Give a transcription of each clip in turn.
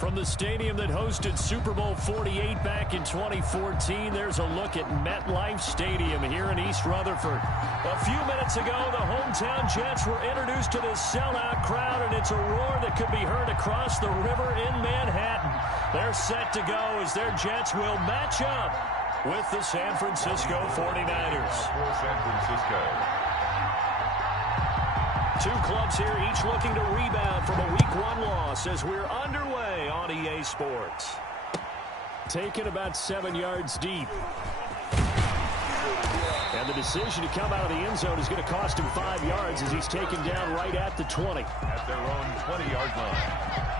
From the stadium that hosted Super Bowl 48 back in 2014, there's a look at MetLife Stadium here in East Rutherford. A few minutes ago, the hometown Jets were introduced to this sellout crowd, and it's a roar that could be heard across the river in Manhattan. They're set to go as their Jets will match up with the San Francisco 49ers. San Francisco. Two clubs here, each looking to rebound from a Week 1 loss as we're underway on EA Sports. Taken about 7 yards deep. And the decision to come out of the end zone is going to cost him 5 yards as he's taken down right at the 20. At their own 20-yard line.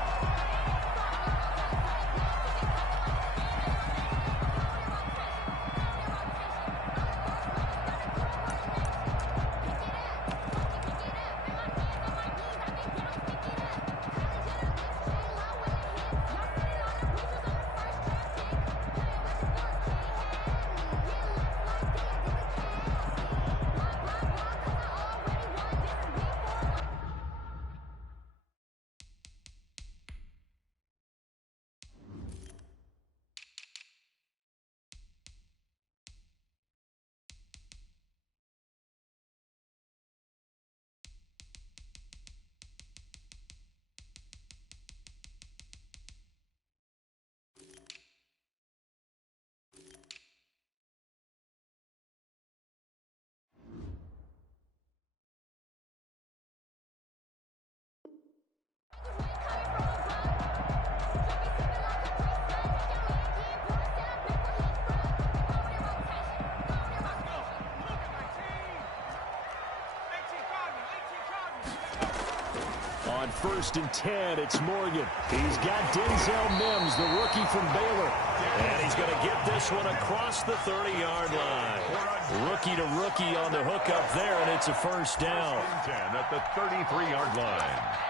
On 1st and 10, it's Morgan. He's got Denzel Mims, the rookie from Baylor. And he's going to get this one across the 30-yard line. Rookie to rookie on the hook up there, and it's a first down. 10 at the 33-yard line.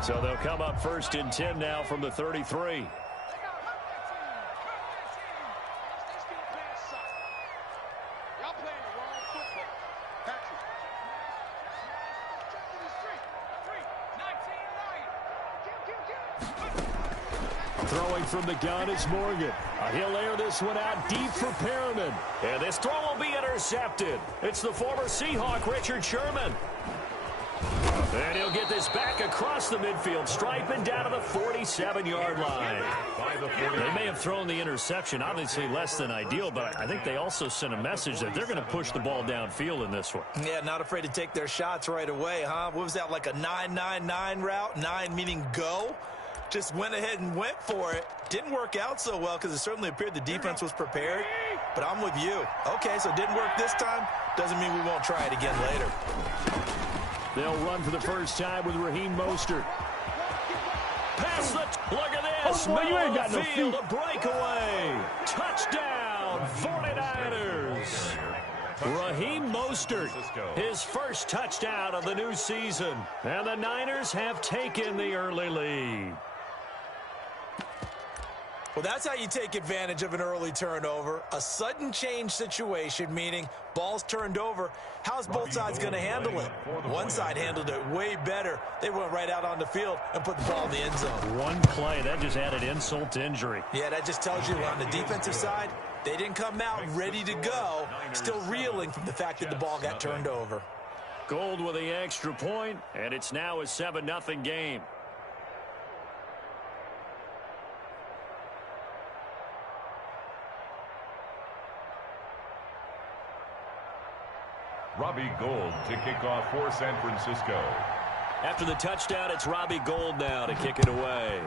So they'll come up 1st and 10 now from the 33. Throwing from the gun is Morgan. He'll air this one out deep for Perriman. And this throw will be intercepted. It's the former Seahawk, Richard Sherman. And he'll get this back across the midfield stripe and down to the 47-yard line. They may have thrown the interception, obviously less than ideal, but I think they also sent a message that they're going to push the ball downfield in this one. Yeah, not afraid to take their shots right away, huh? What was that, like a 9-9-9 route? 9 meaning go? Just went ahead and went for it. Didn't work out so well because it certainly appeared the defense was prepared. But I'm with you. Okay, so it didn't work this time. Doesn't mean we won't try it again later. They'll run for the first time with Raheem Mostert. Pass the... Look at this. Oh, boy, you ain't got no field, feet. a breakaway. Touchdown, 49ers. Raheem Mostert, his first touchdown of the new season. And the Niners have taken the early lead. Well, that's how you take advantage of an early turnover. A sudden change situation, meaning ball's turned over. How's both sides going to handle it? One side handled it way better. They went right out on the field and put the ball in the end zone. One play, that just added insult to injury. Yeah, that just tells you on the defensive side, they didn't come out ready to go, still reeling from the fact that the ball got turned over. Gold with the extra point, and it's now a 7-0 game. Robbie Gould to kick off for San Francisco. After the touchdown, it's Robbie Gould now to kick it away.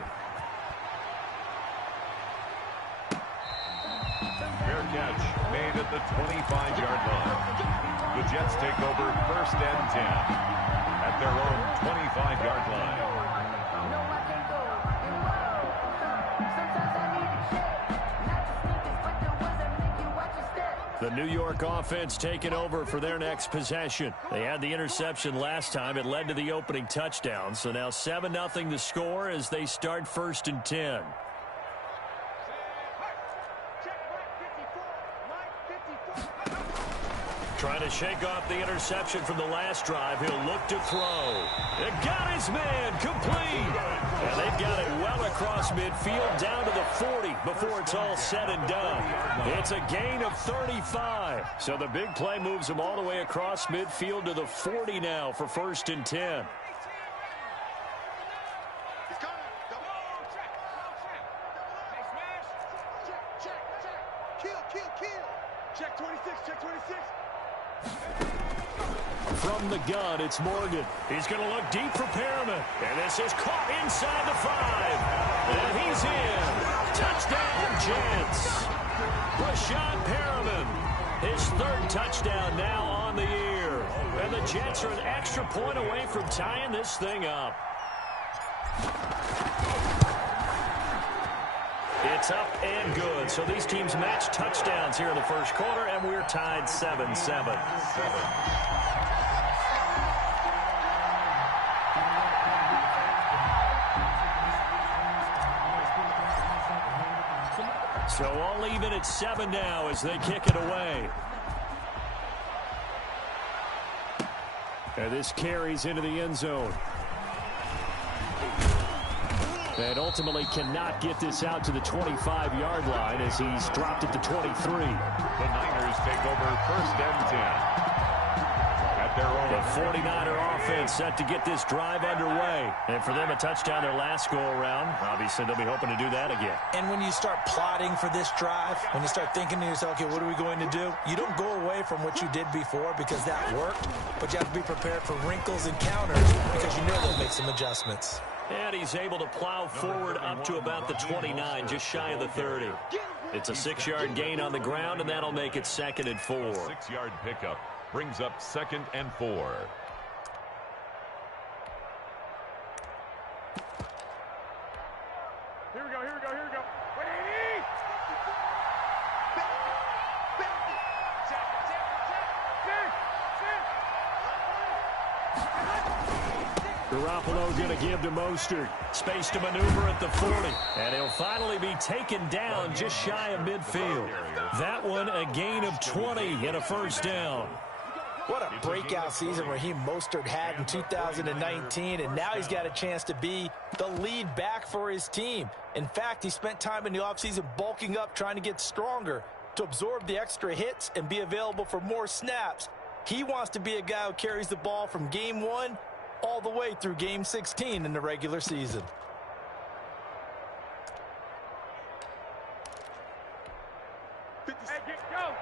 Fair catch made at the 25-yard line. The Jets take over 1st and 10 at their own 25-yard line. The New York offense taking over for their next possession. They had the interception last time. It led to the opening touchdown. So now 7-0 the score as they start 1st and 10. Trying to shake off the interception from the last drive. He'll look to throw. It got his man complete. And they've got it well across midfield down to the 40 before it's all said and done. It's a gain of 35. So the big play moves him all the way across midfield to the 40 now for 1st and 10. Check 26, check 26. From the gun, it's Morgan. He's going to look deep for Perriman. And this is caught inside the 5. And he's in. Touchdown, Jets. Breshad Perriman. His 3rd touchdown now on the year. And the Jets are an extra point away from tying this thing up. It's up and good. So these teams match touchdowns here in the first quarter, and we're tied 7-7. So all even at 7 now as they kick it away. And this carries into the end zone. And ultimately cannot get this out to the 25-yard line as he's dropped it to 23. The Niners take over 1st and 10. At their own. The 49er offense set to get this drive underway. And for them, a touchdown their last go-around. Obviously, they'll be hoping to do that again. And when you start plotting for this drive, when you start thinking to yourself, okay, what are we going to do? You don't go away from what you did before because that worked, but you have to be prepared for wrinkles and counters because you know they'll make some adjustments. And he's able to plow forward up to about the 29, just shy of the 30. It's a 6-yard gain on the ground, and that'll make it 2nd and 4. 6-yard pickup brings up 2nd and 4. Here we go. Wait, Garoppolo going to give to Mostert. Space to maneuver at the 40. And he'll finally be taken down just shy of midfield. That one a gain of 20 and a 1st down. What a breakout season Raheem Mostert had in 2019, and now he's got a chance to be the lead back for his team. In fact, he spent time in the offseason bulking up, trying to get stronger to absorb the extra hits and be available for more snaps. He wants to be a guy who carries the ball from game 1 all the way through game 16 in the regular season. Hey, go.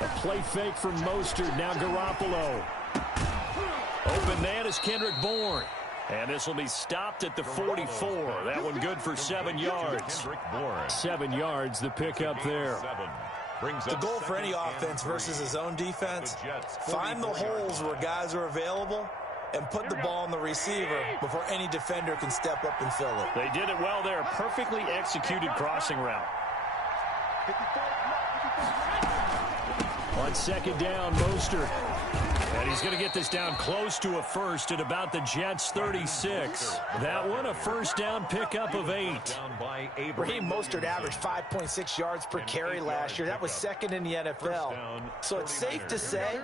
A play fake from Mostert. Now Garoppolo. Open man is Kendrick Bourne. And this will be stopped at the 44. That one good for 7 yards. 7 yards, the pickup there. The goal for any offense versus his own defense, find the holes where guys are available and put the ball on the receiver before any defender can step up and fill it. They did it well there. Perfectly executed crossing route. On 2nd down, Mostert. And he's going to get this down close to a 1st at about the Jets' 36. That one a 1st down pickup of 8. Raheem Mostert averaged 5.6 yards per carry last year. That was 2nd in the NFL. So it's safe to say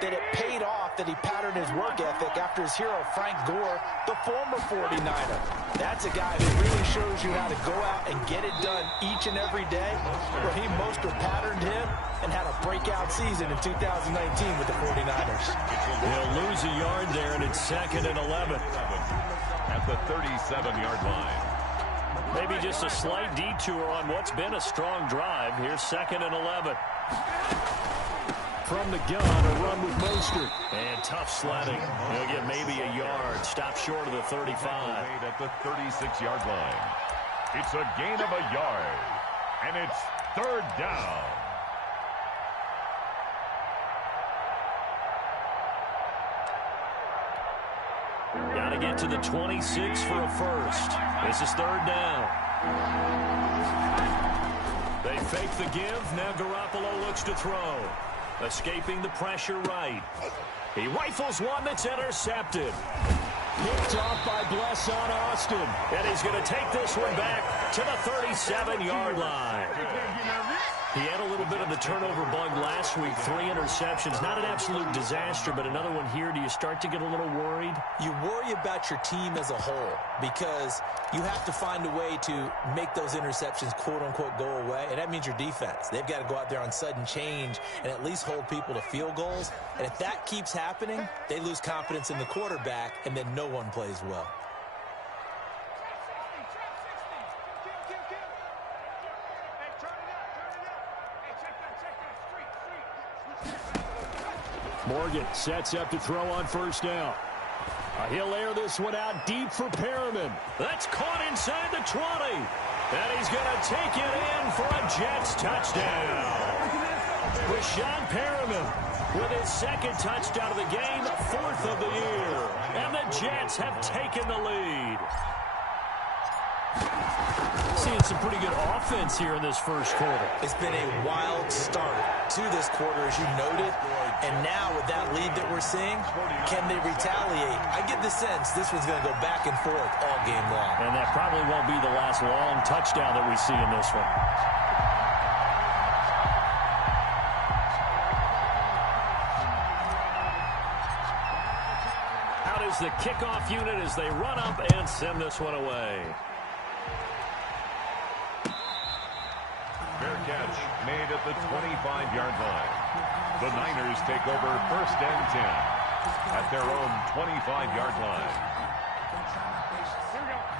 that it paid off that he patterned his work ethic after his hero Frank Gore, the former 49er. That's a guy who really shows you how to go out and get it done each and every day. Raheem Mostert patterned him and had a breakout season in 2019 with the 49ers. They'll lose a yard there, and it's 2nd and 11. At the 37-yard line. Maybe just a slight detour on what's been a strong drive. Here's 2nd and 11. From the gun, a run with Mostert. And tough sledding. He'll get maybe a yard. Stop short of the 35. At the 36-yard line. It's a gain of a yard. And it's 3rd down. Got to get to the 26 for a 1st. This is 3rd down. fake the give. Now Garoppolo looks to throw. Escaping the pressure right. He rifles one that's intercepted. Picked off by Blesson Austin. And he's going to take this one back to the 37-yard line. He had a little bit of the turnover bug last week. 3 interceptions. Not an absolute disaster, but another one here. Do you start to get a little worried? You worry about your team as a whole because you have to find a way to make those interceptions, quote-unquote, go away, and that means your defense. They've got to go out there on sudden change and at least hold people to field goals. And if that keeps happening, they lose confidence in the quarterback, and then no one plays well. Morgan sets up to throw on first down. He'll air this one out deep for Perriman. That's caught inside the 20. And he's going to take it in for a Jets touchdown. Breshad Perriman with his second touchdown of the game, 4th of the year. And the Jets have taken the lead. Seeing some pretty good offense here in this first quarter. It's been a wild start to this quarter, as you noted. And now with that lead that we're seeing, can they retaliate? I get the sense this one's going to go back and forth all game long. And that probably won't be the last long touchdown that we see in this one. Out is the kickoff unit as they run up and send this one away. Fair catch made at the 25-yard line. The Niners take over 1st and 10 at their own 25-yard line.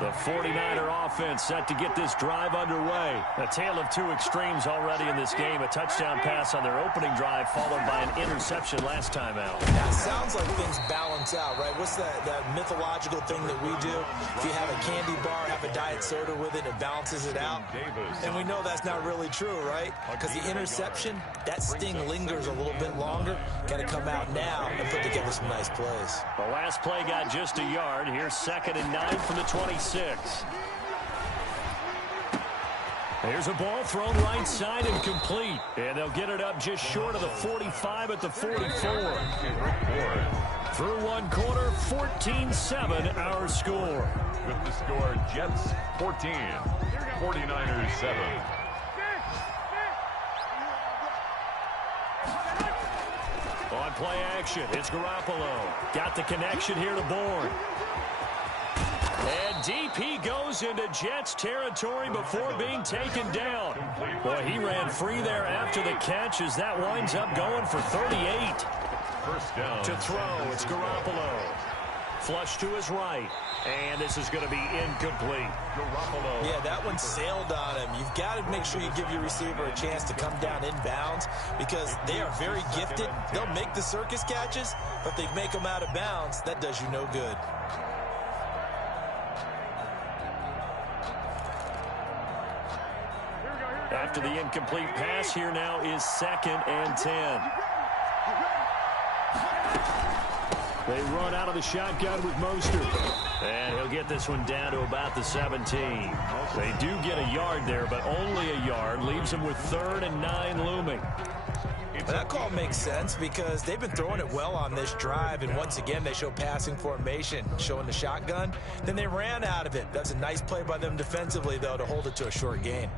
The 49er offense set to get this drive underway. A tale of two extremes already in this game. A touchdown pass on their opening drive followed by an interception last time out. Now, it sounds like things balance out, right? What's that mythological thing that we do? If you have a candy bar, have a diet soda with it, it balances it out. And we know that's not really true, right? Because the interception, that sting lingers a little bit longer. Got to come out now and put together some nice plays. The last play got just a yard. Here's 2nd and 9 from the 26. Here's a ball thrown right side and complete. And they'll get it up just short of the 45 at the 44. Through one quarter, 14-7 our score. With the score, Jets 14, 49ers 7. On play action, it's Garoppolo. Got the connection here to Bourne. And DP goes into Jets territory before being taken down. Boy, he ran free there after the catch as that winds up going for 38. First down. To throw, it's Garoppolo. Flush to his right. And this is going to be incomplete. Garoppolo. Yeah, that one sailed on him. You've got to make sure you give your receiver a chance to come down inbounds because they are very gifted. They'll make the circus catches, but if they make them out of bounds, that does you no good. After the incomplete pass, here now is 2nd and 10. They run out of the shotgun with Mostert. And he'll get this one down to about the 17. They do get a yard there, but only a yard. Leaves them with 3rd and 9 looming. That call makes sense because they've been throwing it well on this drive, and once again they show passing formation, showing the shotgun. Then they ran out of it. That's a nice play by them defensively, though, to hold it to a short gain.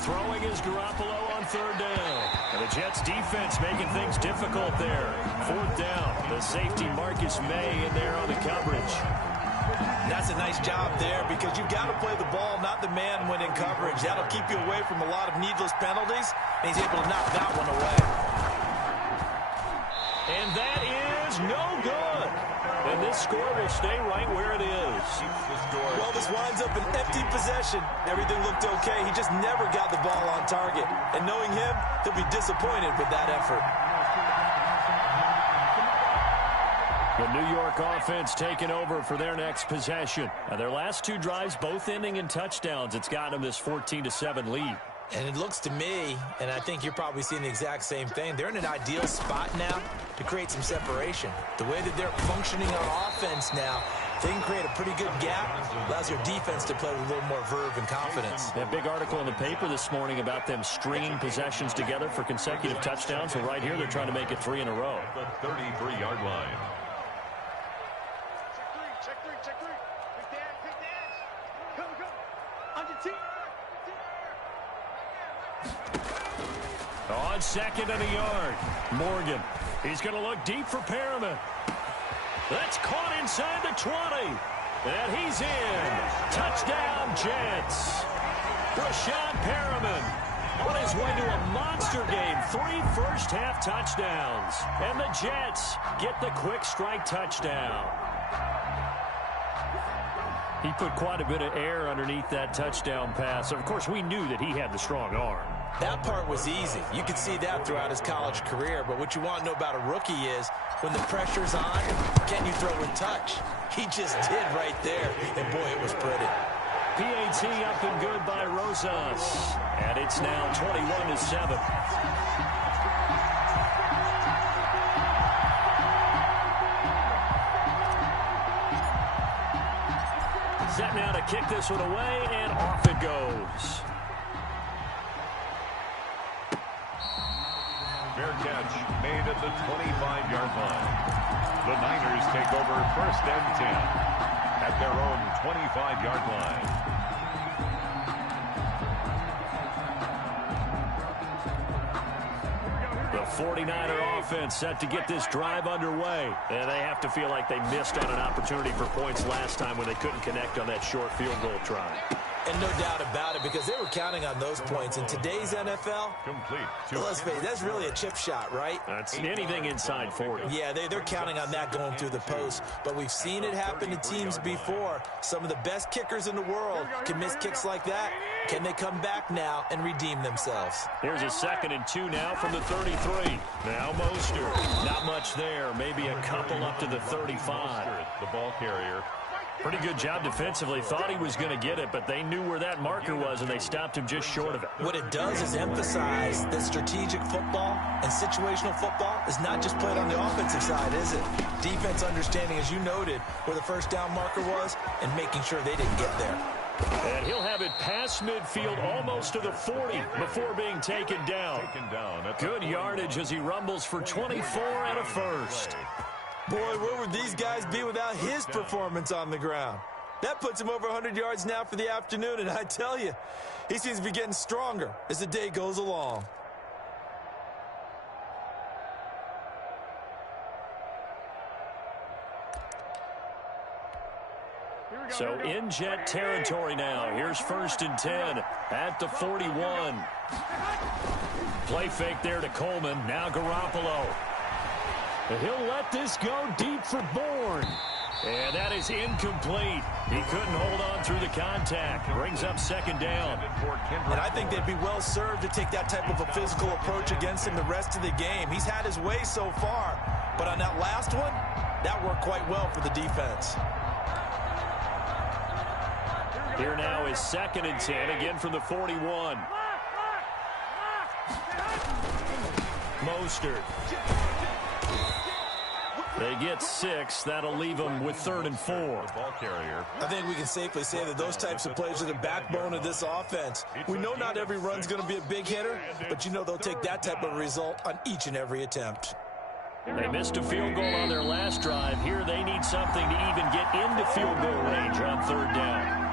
Throwing is Garoppolo on 3rd down. And the Jets defense making things difficult there. 4th down. The safety Marcus May in there on the coverage. That's a nice job there because you've got to play the ball, not the man when in coverage. That'll keep you away from a lot of needless penalties, and he's able to knock that one away. And that is no good. And this score will stay right where it is. Well, this winds up an empty possession. Everything looked okay. He just never got the ball on target. And knowing him, he'll be disappointed with that effort. The New York offense taking over for their next possession. Now, their last 2 drives both ending in touchdowns. It's gotten them this 14-7 lead. And it looks to me, and I think you're probably seeing the exact same thing, they're in an ideal spot now to create some separation. The way that they're functioning on offense now, they can create a pretty good gap, allows their defense to play with a little more verve and confidence. That big article in the paper this morning about them stringing possessions together for consecutive touchdowns. Well, right here, they're trying to make it 3 in a row. The 33-yard line. Check three. Big dash. Come. On your team. On second and a yard. Morgan. He's going to look deep for Perriman. That's caught inside the 20. And he's in. Touchdown, Jets. Breshad Perriman on his way to a monster game. 3 first-half touchdowns. And the Jets get the quick strike touchdown. He put quite a bit of air underneath that touchdown pass. Of course, we knew that he had the strong arm. That part was easy. You could see that throughout his college career. But what you want to know about a rookie is when the pressure's on, can you throw with touch? He just did right there. And, boy, it was pretty. PAT up and good by Rosas. And it's now 21-7. Set now to kick this one away, and off it goes. Fair catch made at the 25-yard line. The Niners take over first and 10 at their own 25-yard line. The 49er offense set to get this drive underway. And they have to feel like they missed on an opportunity for points last time when they couldn't connect on that short field goal try. And no doubt about it, because they were counting on those points. In today's NFL, Complete. well, let's face it, that's really a chip shot, right? That's anything inside 40. Yeah, they're counting on that going through the post. But we've seen it happen to teams before. Some of the best kickers in the world can miss kicks like that. Can they come back now and redeem themselves? Here's a 2nd and 2 now from the 33. Now Mostert. Not much there. Maybe a couple up to the 35. The ball carrier. Pretty good job defensively. Thought he was going to get it, but they knew where that marker was, and they stopped him just short of it. What it does is emphasize that strategic football and situational football is not just played on the offensive side, is it? Defense understanding, as you noted, where the first down marker was and making sure they didn't get there. And he'll have it past midfield almost to the 40 before being taken down. Good yardage as he rumbles for 24 and a first. Boy, where would these guys be without his performance on the ground? That puts him over 100 yards now for the afternoon, and I tell you, he seems to be getting stronger as the day goes along. So in Jet territory now. Here's 1st and 10 at the 41. Play fake there to Coleman. Now Garoppolo. He'll let this go deep for Bourne. And that is incomplete. He couldn't hold on through the contact. Brings up 2nd down. And I think they'd be well served to take that type of a physical approach against him the rest of the game. He's had his way so far. But on that last one, that worked quite well for the defense. Here now is 2nd and 10, again from the 41. Mostert. They get 6. That'll leave them with 3rd and 4. Ball carrier. I think we can safely say that those types of plays are the backbone of this offense. We know not every run's going to be a big hitter, but you know they'll take that type of result on each and every attempt. They missed a field goal on their last drive. Here they need something to even get into field goal range on 3rd down.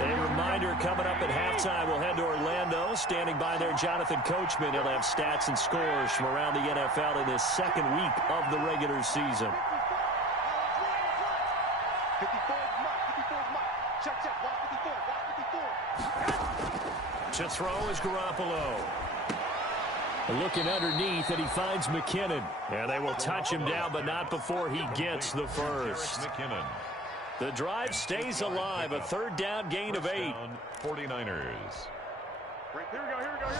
A reminder coming up at halftime, we'll head to Orlando. Standing by there, Jonathan Coachman. He'll have stats and scores from around the NFL in this 2nd week of the regular season. 54, check, watch 54. To throw is Garoppolo. Looking underneath, and he finds McKinnon. And they will touch him down, but not before he gets the first. McKinnon. The drive stays alive. A 3rd down gain of 8. 49ers. Here we go. I got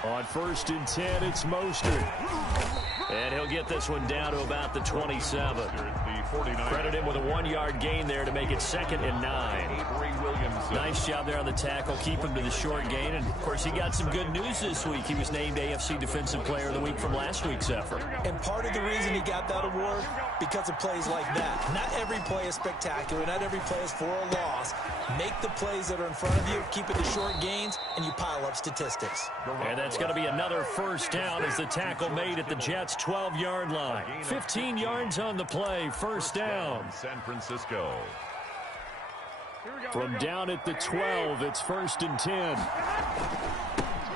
you. On 1st and 10, it's Mostert. And he'll get this one down to about the 27. Credit him with a 1-yard gain there to make it 2nd and 9. Nice job there on the tackle. Keep him to the short gain. And, of course, he got some good news this week. He was named AFC Defensive Player of the Week from last week's effort. And part of the reason he got that award, because of plays like that. Not every play is spectacular. Not every play is for a loss. Make the plays that are in front of you, keep it to short gains, and you pile up statistics. And that's going to be another 1st down as the tackle made at the Jets' 12-yard line. 15 yards on the play, 1st down. San Francisco. From down at the 12, it's 1st and 10.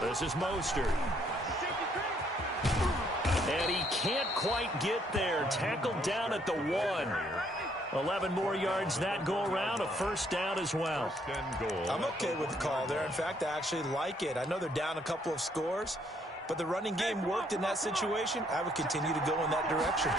This is Mostert. And he can't quite get there. Tackled down at the 1. 11 more yards that go around, a 1st down as well. I'm okay with the call there. In fact, I actually like it. I know they're down a couple of scores, but the running game worked in that situation. I would continue to go in that direction.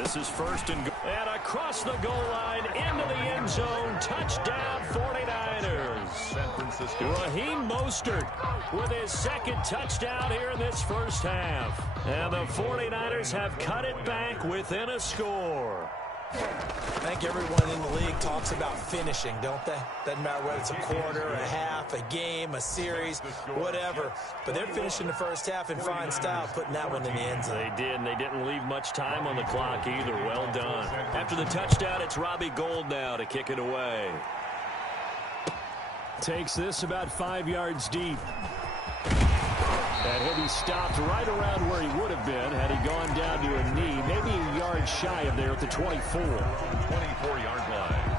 This is 1st and goal. And across the goal line, into the end zone. Touchdown, 49ers. San Francisco. Raheem Mostert with his 2nd touchdown here in this 1st half. And the 49ers have cut it back within a score. I think everyone in the league talks about finishing, don't they? Doesn't matter whether it's a quarter, a half, a game, a series, whatever. But they're finishing the 1st half in fine style, putting that one in the end zone. They did, and they didn't leave much time on the clock either. Well done. After the touchdown, it's Robbie Gould now to kick it away. Takes this about 5 yards deep. And he'll be stopped right around where he would have been had he gone down to a knee, maybe a yard shy of there at the 24. 24-yard line.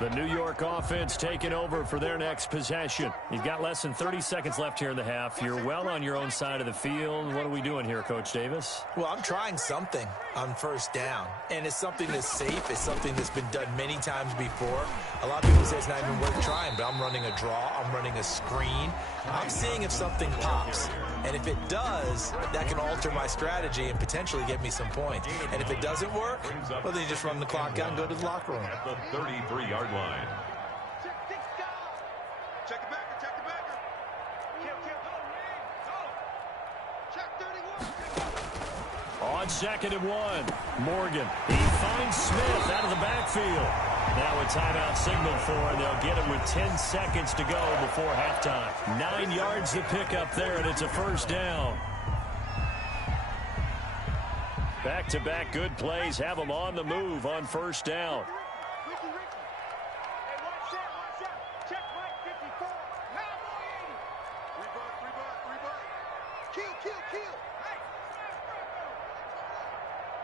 The New York offense taking over for their next possession. You've got less than 30 seconds left here in the half. You're well on your own side of the field. What are we doing here, Coach Davis? Well, I'm trying something on 1st down, and it's something that's safe. It's something that's been done many times before. A lot of people say it's not even worth trying, but I'm running a draw. I'm running a screen. I'm seeing if something pops. And if it does, that can alter my strategy and potentially get me some points. And if it doesn't work, well, then you just run the clock out and go to the locker room. At the 33-yard line. Check the backer, check the backer. Kill, go. Check 31. On 2nd and 1, Morgan. He finds Smith out of the backfield. Now a timeout signaled for, and they'll get it with 10 seconds to go before halftime. 9 yards to pick up there, and it's a 1st down. Back-to-back good plays have them on the move on 1st down. Ricky. Hey, watch out. Check right 54. Rebut. Kill. Hey.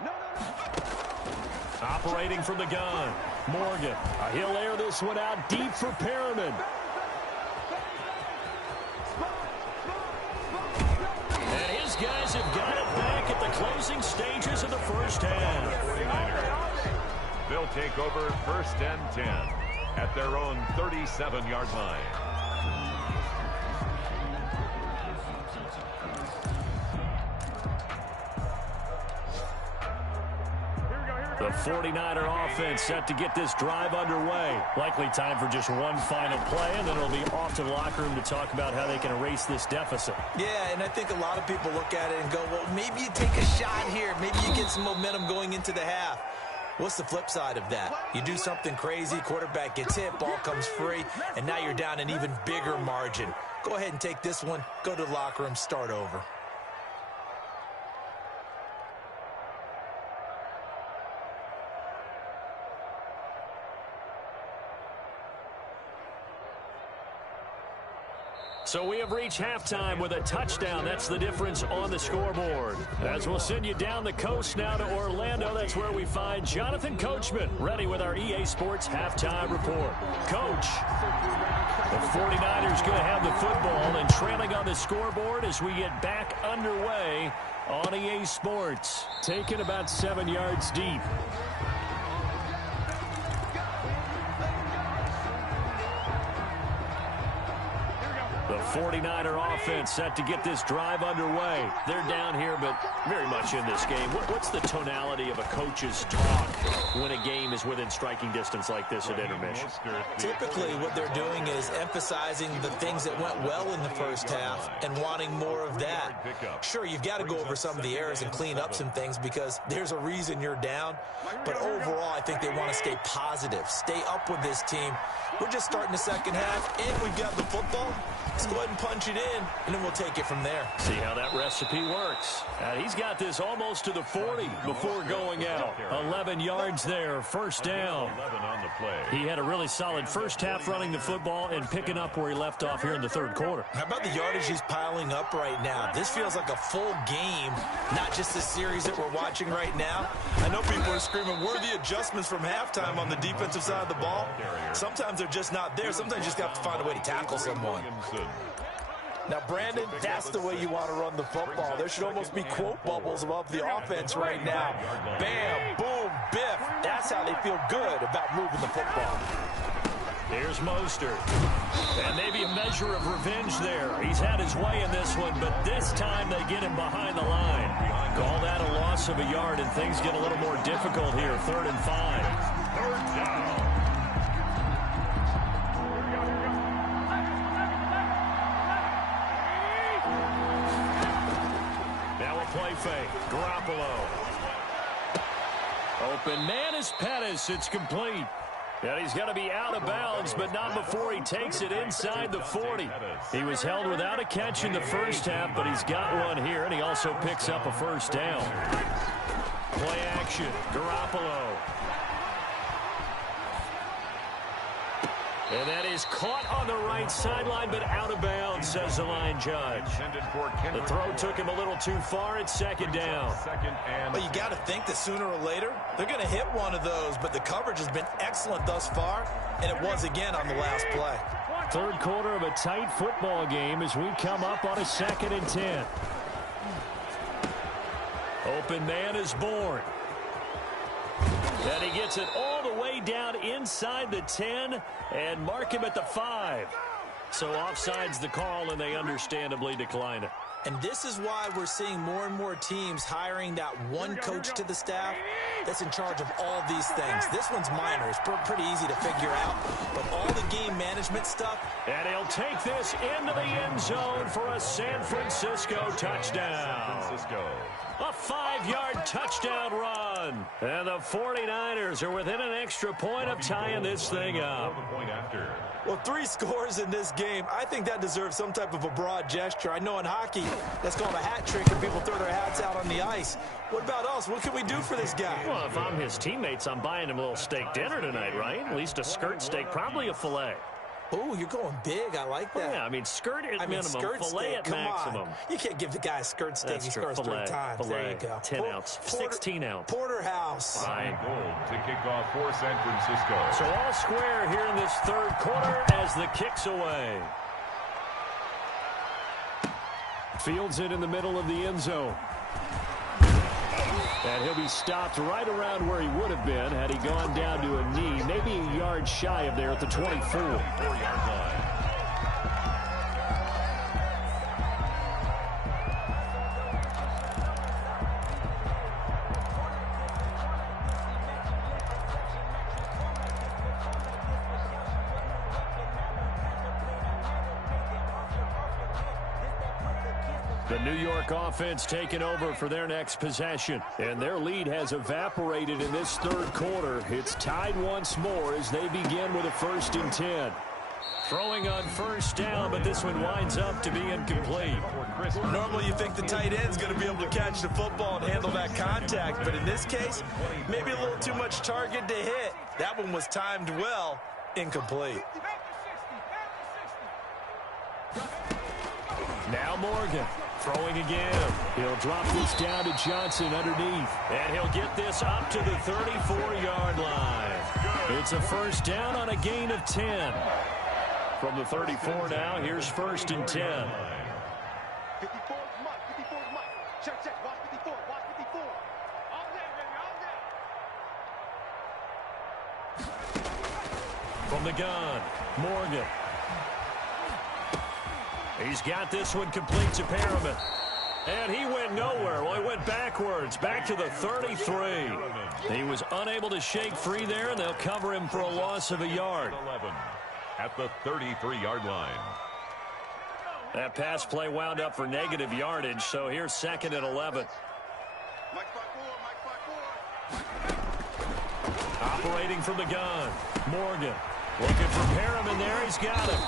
No. Operating from the gun, Morgan. He'll air this one out deep for Perriman. And his guys have got it back at the closing stages of the 1st half. They'll take over 1st and 10 at their own 37-yard line. The 49er offense set to get this drive underway. Likely time for just one final play, and then it'll be off to the locker room to talk about how they can erase this deficit. Yeah, and I think a lot of people look at it and go, well, maybe you take a shot here. Maybe you get some momentum going into the half. What's the flip side of that? You do something crazy, quarterback gets hit, ball comes free, and now you're down an even bigger margin. Go ahead and take this one, go to the locker room, start over. So we have reached halftime with a touchdown. That's the difference on the scoreboard. As we'll send you down the coast now to Orlando, that's where we find Jonathan Coachman, ready with our EA Sports Halftime Report. Coach, the 49ers going to have the football and trailing on the scoreboard as we get back underway on EA Sports. Taken about 7 yards deep. The 49er offense set to get this drive underway. They're down here, but very much in this game. What's the tonality of a coach's talk when a game is within striking distance like this at intermission. Typically, what they're doing is emphasizing the things that went well in the first half and wanting more of that. Sure, you've got to go over some of the errors and clean up some things because there's a reason you're down. But overall, I think they want to stay positive, stay up with this team. We're just starting the second half, and we've got the football. Let's go ahead and punch it in, and then we'll take it from there. See how that recipe works. He's got this almost to the 40 before going out. 11 yards there, first down. 11 on the play. He had a really solid first half running the football and picking up where he left off here in the third quarter. How about the yardage he's piling up right now? This feels like a full game, not just the series that we're watching right now. I know people are screaming, where are the adjustments from halftime on the defensive side of the ball? Sometimes they're just not there. Sometimes you just have to find a way to tackle someone. Now, Brandon, that's the way you want to run the football. There should almost be quote bubbles above the offense right now. Bam, boom, biff. That's how they feel good about moving the football. Here's Mostert. And maybe a measure of revenge there. He's had his way in this one, but this time they get him behind the line. Call that a loss of a yard, and things get a little more difficult here. 3rd and 5. Third down. Play fake. Garoppolo. Open man is Pettis. It's complete. And he's going to be out of bounds, but not before he takes it inside the 40. He was held without a catch in the first half, but he's got one here, and he also picks up a first down. Play action. Garoppolo. And that is caught on the right sideline, but out of bounds, says the line judge. The throw took him a little too far. It's 2nd down. Well, you got to think that sooner or later, they're going to hit one of those, but the coverage has been excellent thus far, and it was again on the last play. Third quarter of a tight football game as we come up on a 2nd and 10. Open man is Bourne. And he gets it all the way down inside the 10 and mark him at the 5. So offside's the call, and they understandably decline it. And this is why we're seeing more and more teams hiring that one coach to the staff that's in charge of all these things. This one's minor. It's pretty easy to figure out. But all the game management stuff. And he'll take this into the end zone for a San Francisco touchdown. A 5-yard touchdown run. And the 49ers are within an extra point of tying this thing up. Well, 3 scores in this game. I think that deserves some type of a broad gesture. I know in hockey, that's called a hat trick, and people throw their hats out on the ice. What about us? What can we do for this guy? Well, if I'm his teammates, I'm buying him a little steak dinner tonight, right? At least a skirt steak, probably a filet. Oh, you're going big. I like that. Yeah, I mean, skirt at minimum, skirt filet steak, at maximum. On. You can't give the guy a skirt steak. He scores 3 times. Filet, there you go. 10 ounce, 16 ounce. Porterhouse. Fine goal to kick off for San Francisco. So all square here in this third quarter as the kick's away. Fields it in the middle of the end zone. And he'll be stopped right around where he would have been had he gone down to a knee, maybe a yard shy of there at the 24. 4-yard line. The New York offense taking over for their next possession. And their lead has evaporated in this third quarter. It's tied once more as they begin with a 1st and 10. Throwing on first down, but this one winds up to be incomplete. Normally you think the tight end's going to be able to catch the football and handle that contact. But in this case, maybe a little too much target to hit. That one was timed well. Incomplete. Now Morgan. Throwing again. He'll drop this down to Johnson underneath. And he'll get this up to the 34-yard line. It's a first down on a gain of 10. From the 34 now, here's 1st and 10. 54 Mike. Check. Watch 54. All day, baby, all day. From the gun, Morgan. He's got this one complete to Perriman. And he went nowhere. Well, he went backwards, back to the 33. He was unable to shake free there, and they'll cover him for a loss of a yard. 11 at the 33-yard line. That pass play wound up for negative yardage, so here's 2nd and 11. Operating from the gun, Morgan looking for Perriman there. He's got him.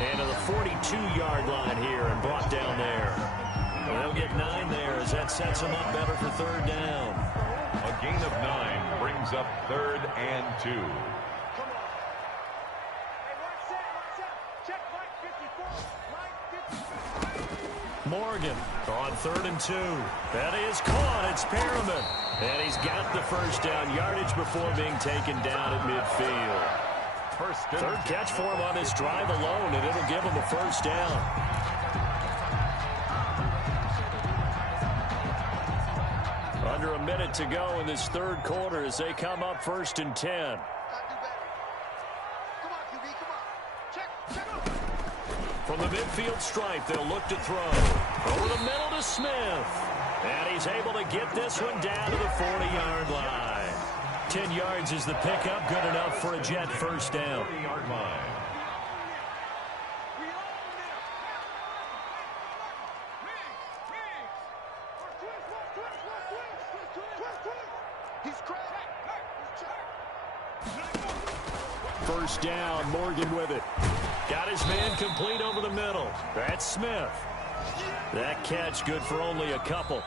And to the 42-yard line here and brought down there. They'll get 9 there as that sets them up better for 3rd down. A gain of 9 brings up 3rd and 2. Morgan on 3rd and 2. That is caught. It's Perriman. And he's got the first down yardage before being taken down at midfield. Third catch for him on this drive alone, and it'll give him a first down. Under a minute to go in this 3rd quarter as they come up 1st and 10. From the midfield stripe, they'll look to throw. Over the middle to Smith. And he's able to get this one down to the 40-yard line. 10 yards is the pickup, good enough for a Jet first down. 40-yard line. First down, Morgan with it. Got his man complete over the middle. That's Smith. That catch good for only a couple.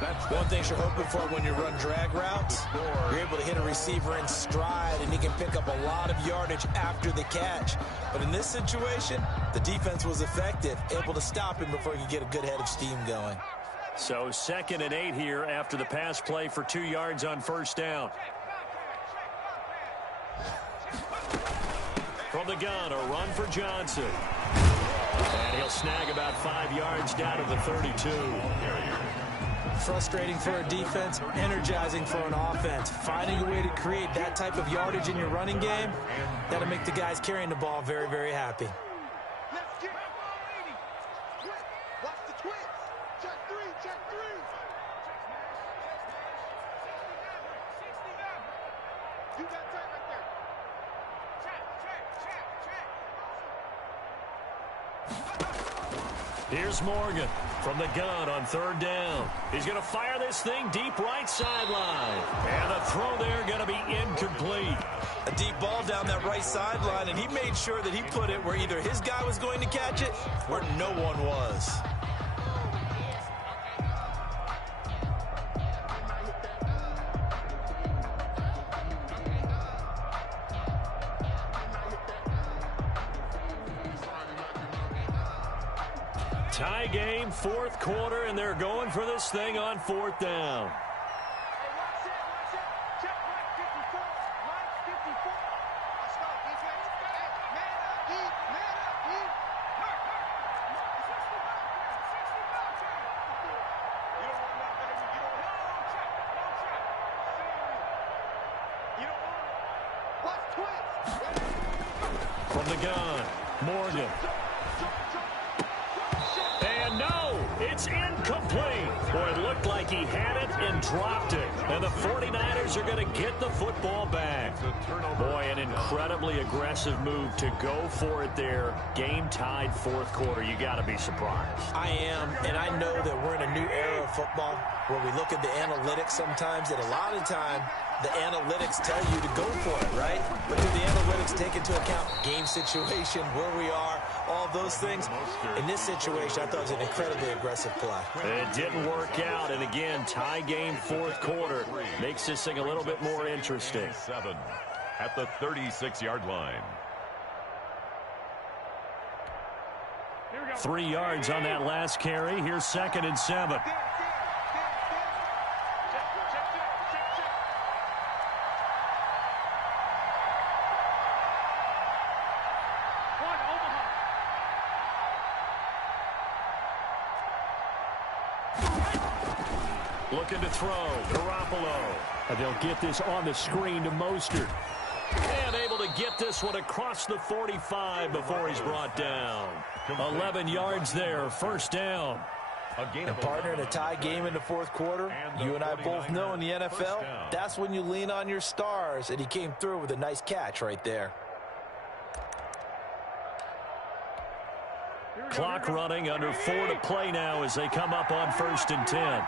That's one thing you're hoping for when you run drag routes. You're able to hit a receiver in stride, and he can pick up a lot of yardage after the catch. But in this situation, the defense was effective, able to stop him before he could get a good head of steam going. So 2nd and 8 here after the pass play for 2 yards on first down. From the gun, a run for Johnson. And he'll snag about 5 yards down to the 32. Frustrating for a defense, energizing for an offense. Finding a way to create that type of yardage in your running game, that'll make the guys carrying the ball very, very happy. Watch the twins. Check 3, check 3. You got time right there. Here's Morgan from the gun on 3rd down. He's going to fire this thing deep right sideline. And the throw there going to be incomplete. A deep ball down that right sideline, and he made sure that he put it where either his guy was going to catch it or no one was. Tie game, 4th quarter, and they're going for this thing on 4th down. From the gun, Morgan. And no, it's incomplete. Boy, it looked like he had it and dropped it. And the 49ers are going to get the football back. Boy, an incredibly aggressive move to go for it there. Game tied 4th quarter. You got to be surprised. I am, and I know that we're in a new era of football where we look at the analytics sometimes, and a lot of time the analytics tell you to go for it, right? But do the analytics take into account game situation, where we are, all those things? In this situation, I thought it was an incredibly aggressive play. It didn't work out, and again, tie game 4th quarter makes this thing a little bit more interesting. 7 at the 36-yard line. 3 yards on that last carry. Here's 2nd and 7. Looking to throw, Garoppolo. And they'll get this on the screen to Mostert. And able to get this one across the 45 before he's brought down. 11 yards there, first down. And partner, in a tie game in the fourth quarter, you and I both know in the NFL, that's when you lean on your stars, and he came through with a nice catch right there. Clock running, under 4 to play now as they come up on 1st and 10.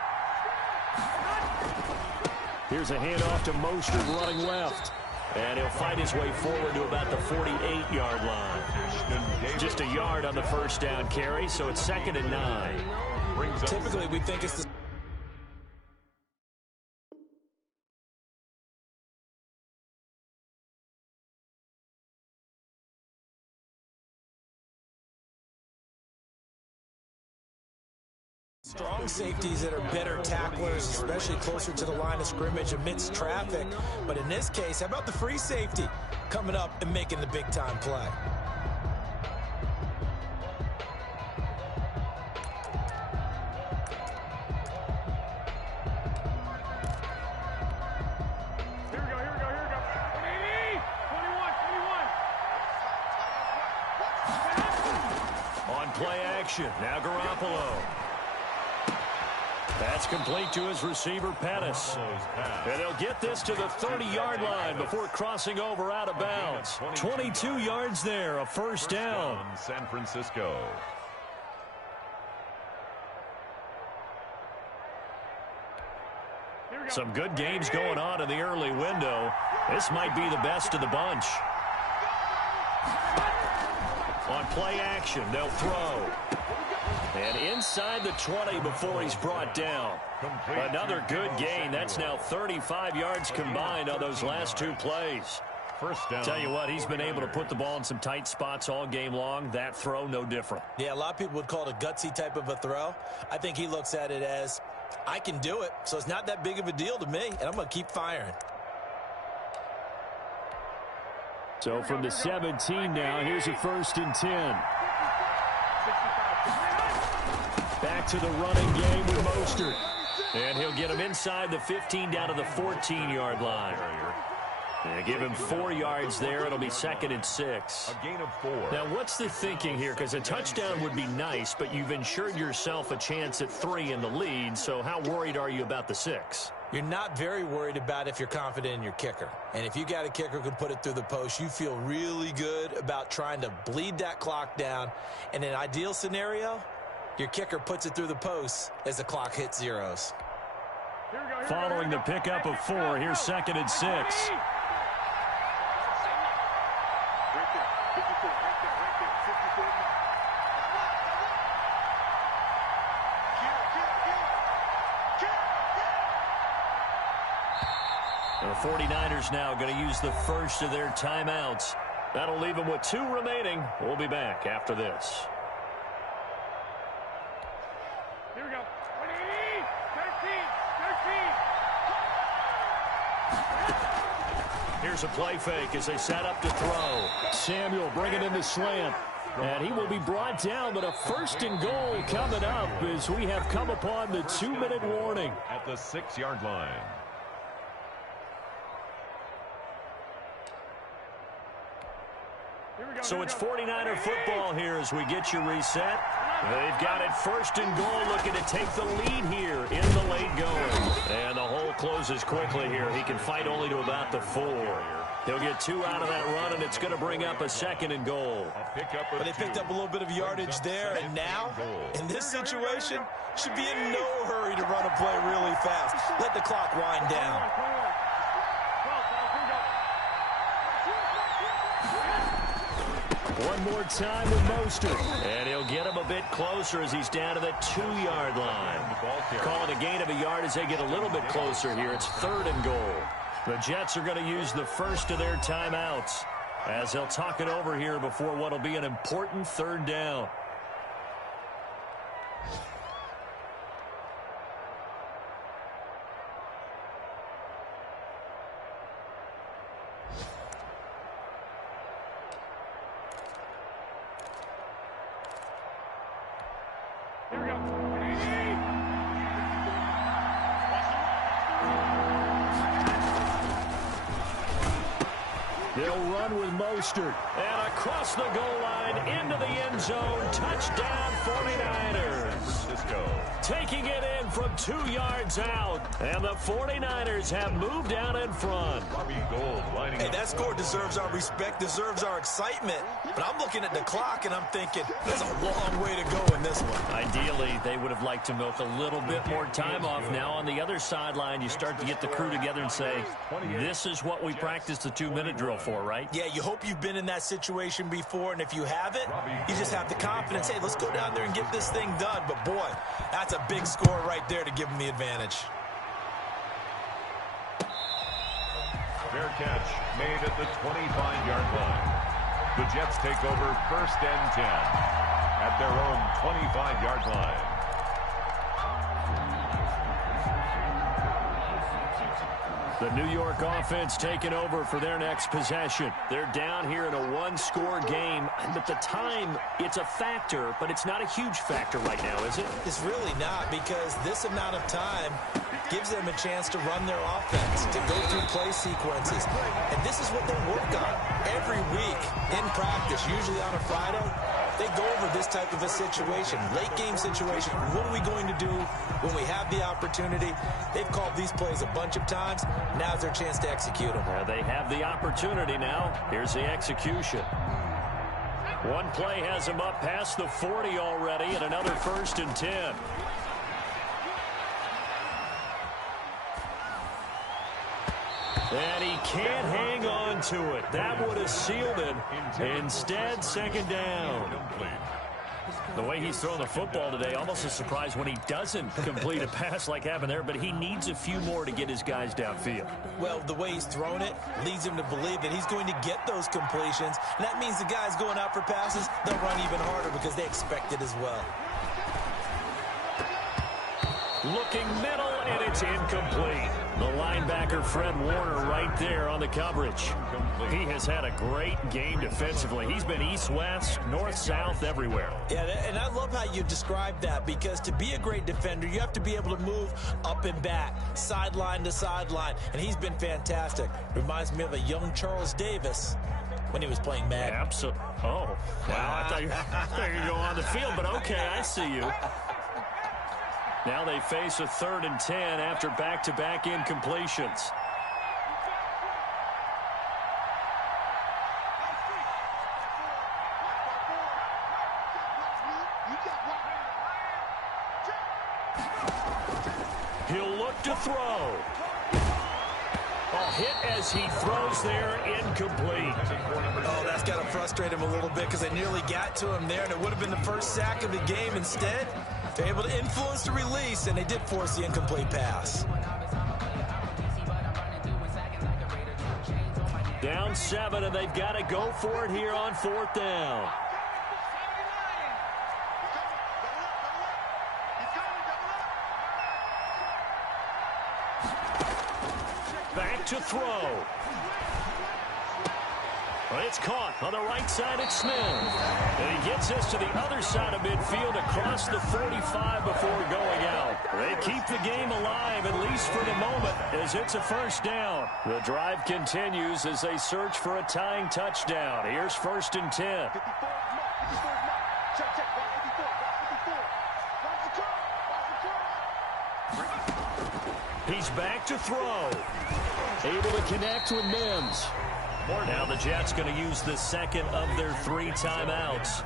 Here's a handoff to Mostert running left. And he'll fight his way forward to about the 48-yard line. Just a yard on the first down carry, so it's 2nd and 9. Typically, we think it's the strong safeties that are better tacklers, especially closer to the line of scrimmage amidst traffic. But in this case, how about the free safety coming up and making the big-time play? Here we go. 21. On play action, now Garoppolo. That's complete to his receiver, Pettis. And he'll get this to the 30-yard line before crossing over out of bounds. 22 yards there, a first down. San Francisco. Some good games going on in the early window. This might be the best of the bunch. On play action, they'll throw. And inside the 20 before he's brought down. Another good gain. That's now 35 yards combined on those last two plays. First down. Tell you what, he's been able to put the ball in some tight spots all game long. That throw, no different. Yeah, a lot of people would call it a gutsy type of a throw. I think he looks at it as, I can do it, so it's not that big of a deal to me, and I'm going to keep firing. So from the 17 now, here's a 1st and 10. Back to the running game with Mostert. And he'll get him inside the 15 down to the 14-yard line. And give him 4 yards there. It'll be 2nd and 6. A gain of 4. Now, what's the thinking here? Because a touchdown would be nice, but you've ensured yourself a chance at 3 in the lead. So how worried are you about the 6? You're not very worried about if you're confident in your kicker. And if you got a kicker who can put it through the post, you feel really good about trying to bleed that clock down. In an ideal scenario, your kicker puts it through the post as the clock hits zeros. Following the pickup of 4, here's 2nd and 6. The 49ers now going to use the first of their timeouts. That'll leave them with 2 remaining. We'll be back after this. Here we go. 13. Here's a play fake as they set up to throw. Samuel bringing in the slant. And he will be brought down, but a 1st and goal coming up as we have come upon the 2-minute warning. At the 6-yard line. So it's 49er football here as we get you reset. They've got it 1st and goal, looking to take the lead here in the late going. And the hole closes quickly here. He can fight only to about the 4. He'll get 2 out of that run, and it's going to bring up a 2nd and goal. But they picked up a little bit of yardage there, and now, in this situation, should be in no hurry to run a play really fast. Let the clock wind down. One more time with Mostert. And he'll get him a bit closer as he's down to the 2-yard line. Call it a gain of a yard as they get a little bit closer here. It's 3rd and goal. The Jets are going to use the first of their timeouts as they'll talk it over here before what will be an important 3rd down. They'll run with Mostert. And across the goal line into the end zone. Touchdown 49ers. Francisco. Taking it in from 2 yards out. And the 49ers have moved out in front. Robbie Gould lining Hey, up. that score deserves our respect, deserves our excitement. But I'm looking at the clock, and I'm thinking, there's a long way to go in this one. Ideally, they would have liked to milk a little bit more time off. Now on the other sideline, you start to get the crew together and say, this is what we practiced the 2-minute drill for, right? Yeah, you hope you've been in that situation before, and if you haven't, you just have the confidence, hey, let's go down there and get this thing done. But, boy, that's a big score right there to give them the advantage. Fair catch made at the 25-yard line. The Jets take over 1st and 10 at their own 25-yard line. The New York offense taking over for their next possession. They're down here in a one-score game. At the time, it's a factor, but it's not a huge factor right now, is it? It's really not, because this amount of time gives them a chance to run their offense, to go through play sequences. And this is what they work on every week in practice, usually on a Friday. They go over this type of a situation, late game situation. What are we going to do when we have the opportunity? They've called these plays a bunch of times. Now's their chance to execute them. Well, they have the opportunity now. Here's the execution. One play has him up past the 40 already, and another 1st and 10. And he can't hang on to it. That would have sealed it. Instead, 2nd down. The way he's throwing the football today, almost a surprise when he doesn't complete a pass like happened there, but he needs a few more to get his guys downfield. Well, the way he's thrown it leads him to believe that he's going to get those completions. And that means the guys going out for passes, they'll run even harder because they expect it as well. Looking middle, and it's incomplete. The linebacker, Fred Warner, right there on the coverage. He has had a great game defensively. He's been east-west, north-south, everywhere. Yeah, and I love how you describe that, because to be a great defender, you have to be able to move up and back, sideline to sideline, and he's been fantastic. Reminds me of a young Charles Davis when he was playing Madden. Absolutely. Oh, wow. I thought you were going to go on the field, but okay, I see you. Now they face a 3rd and 10 after back-to-back incompletions. He'll look to throw. A hit as he throws there, incomplete. Oh, that's got to frustrate him a little bit, because they nearly got to him there, and it would have been the first sack of the game. Instead, they're able to influence the release, and they did force the incomplete pass. Down 7, and they've got to go for it here on 4th down. Back to throw. Well, it's caught on the right side. It's Smith. And he gets this to the other side of midfield across the 45 before going out. They keep the game alive, at least for the moment, as it's a 1st down. The drive continues as they search for a tying touchdown. Here's 1st and 10. He's back to throw. Able to connect with Mims. Now the Jets going to use the 2nd of their 3 timeouts,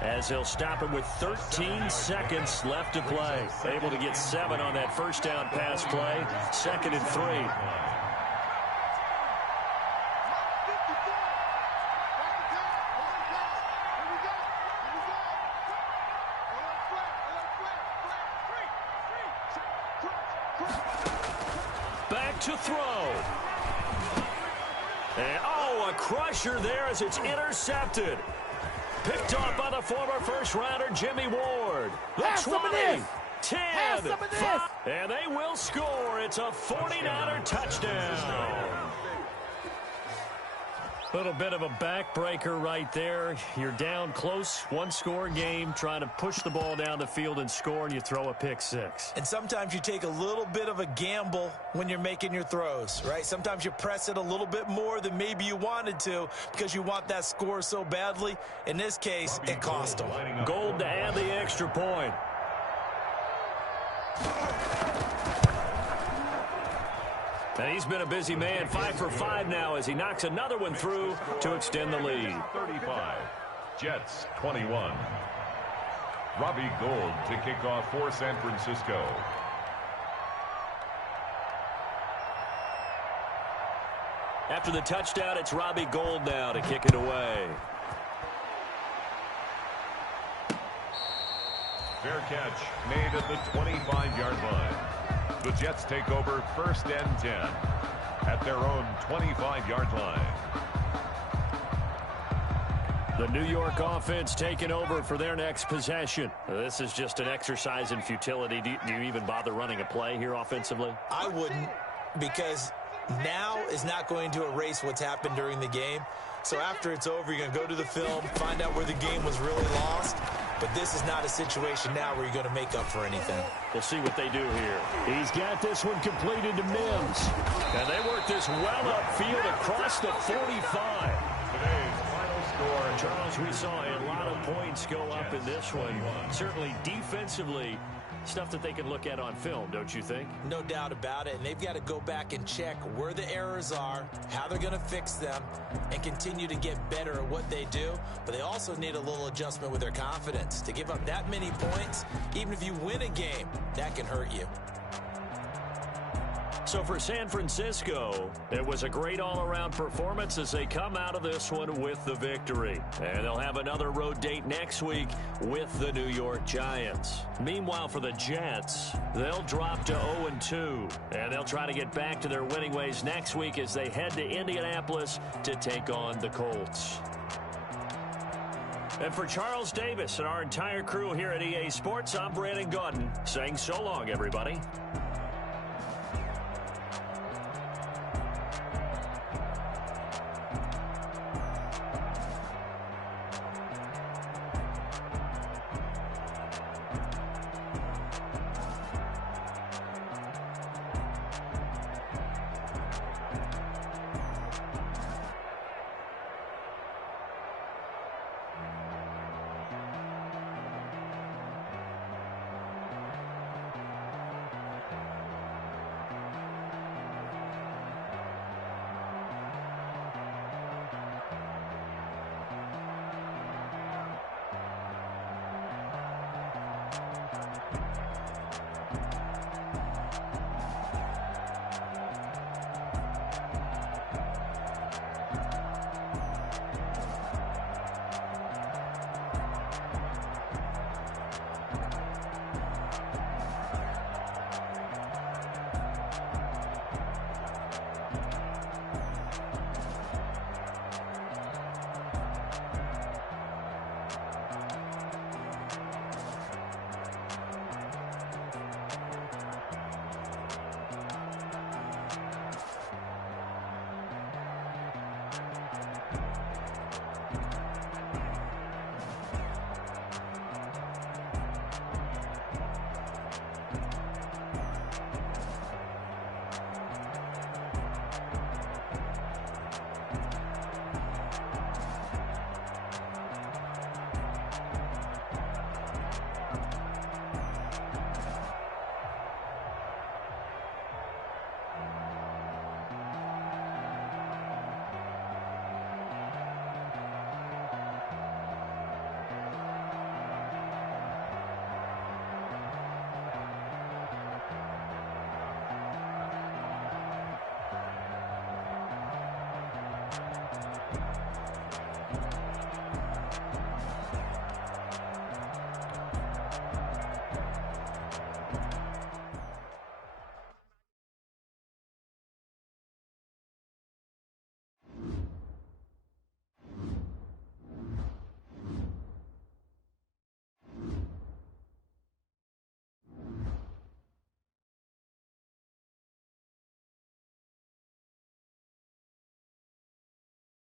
as they'll stop it with 13 seconds left to play. Able to get 7 on that 1st down pass play. 2nd and 3. Back to throw. And, oh, a crusher there as it's intercepted. Picked off by the former first-rounder Jimmy Ward. The 20, 10, 5, and they will score. It's a 49er touchdown. Little bit of a backbreaker right there. You're down close, one-score game, trying to push the ball down the field and score, and you throw a pick six. And sometimes you take a little bit of a gamble when you're making your throws, right? Sometimes you press it a little bit more than maybe you wanted to because you want that score so badly. In this case, it cost them. Gould to add the extra point. And he's been a busy man, 5 for 5 now as he knocks another one through to extend the lead. 35. Jets 21. Robbie Gould to kick off for San Francisco. After the touchdown, it's Robbie Gould now to kick it away. Fair catch made at the 25-yard line. The Jets take over 1st and 10 at their own 25-yard line. The New York offense taking over for their next possession. This is just an exercise in futility. Do you even bother running a play here offensively? I wouldn't, because now is not going to erase what's happened during the game. So after it's over, you're going to go to the film, find out where the game was really lost. But this is not a situation now where you're going to make up for anything. We'll see what they do here. He's got this one completed to Mims. And they work this well upfield across the 45. Today's final score. Charles, we saw a lot of points go up in this one. Certainly defensively, stuff that they can look at on film, don't you think? No doubt about it. And they've got to go back and check where the errors are, how they're going to fix them, and continue to get better at what they do. But they also need a little adjustment with their confidence. To give up that many points, even if you win a game, that can hurt you. So for San Francisco, it was a great all-around performance as they come out of this one with the victory. And they'll have another road date next week with the New York Giants. Meanwhile, for the Jets, they'll drop to 0-2. And they'll try to get back to their winning ways next week as they head to Indianapolis to take on the Colts. And for Charles Davis and our entire crew here at EA Sports, I'm Brandon Gaudin saying so long, everybody.